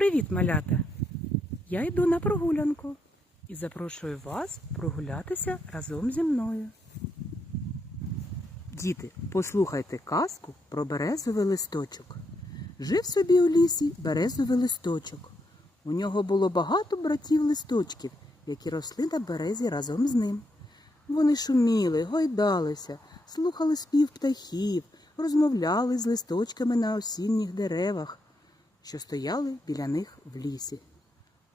Привіт, малята! Я йду на прогулянку і запрошую вас прогулятися разом зі мною. Діти, послухайте казку про березовий листочок. Жив собі у лісі березовий листочок. У нього було багато братів листочків, які росли на березі разом з ним. Вони шуміли, гойдалися, слухали спів птахів, розмовляли з листочками на осінніх деревах, що стояли біля них в лісі.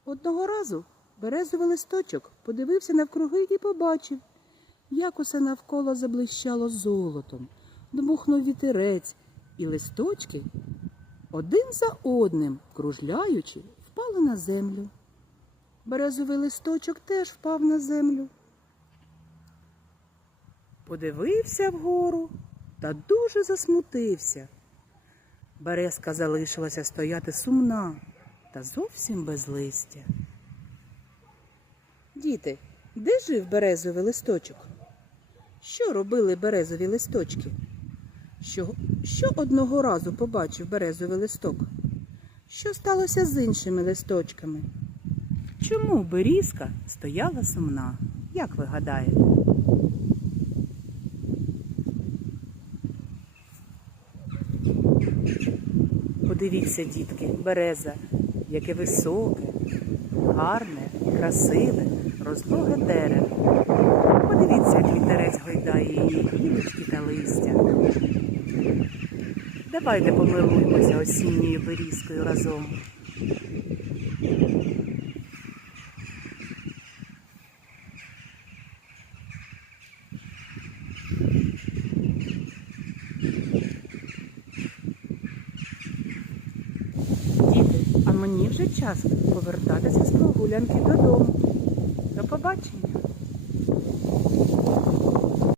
Одного разу березовий листочок подивився навкруги і побачив, як усе навколо заблищало золотом, дмухнув вітерець, і листочки один за одним, кружляючи, впали на землю. Березовий листочок теж впав на землю. Подивився вгору та дуже засмутився. Березка залишилася стояти сумна та зовсім без листя. Діти, де жив березовий листочок? Що робили березові листочки? Що, що одного разу побачив березовий листок? Що сталося з іншими листочками? Чому берізка стояла сумна? Як ви гадаєте? Подивіться, дітки, береза, яке високе, гарне, красиве, розлоге дерево. Подивіться, як вітерець гойдає її гілочки та листя. Давайте помилуємося осінньою берізкою разом. Діти, а мені вже час повертатися з прогулянки додому. До побачення!